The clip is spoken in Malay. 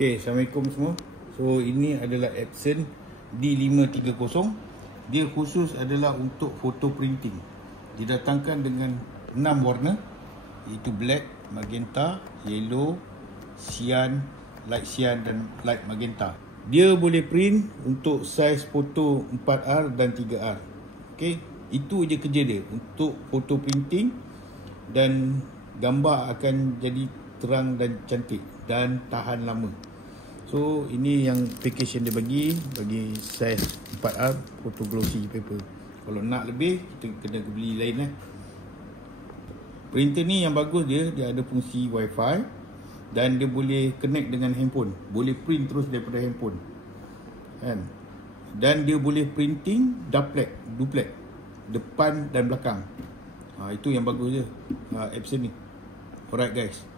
Okay, Assalamualaikum semua. So ini adalah Epson D530. Dia khusus adalah untuk photo printing. Didatangkan dengan 6 warna, iaitu black, magenta, yellow, cyan, light cyan dan light magenta. Dia boleh print untuk saiz foto 4R dan 3R. Okay, itu je kerja dia, untuk photo printing, dan gambar akan jadi terang dan cantik dan tahan lama. So ini yang package yang dia bagi saiz 4R photo glossy paper. Kalau nak lebih, kita kena beli lain . Printer ni yang bagus dia ada fungsi wifi dan dia boleh connect dengan handphone, boleh print terus daripada handphone kan. Dan dia boleh printing duplex depan dan belakang. Itu yang bagus je Epson ni. Alright guys.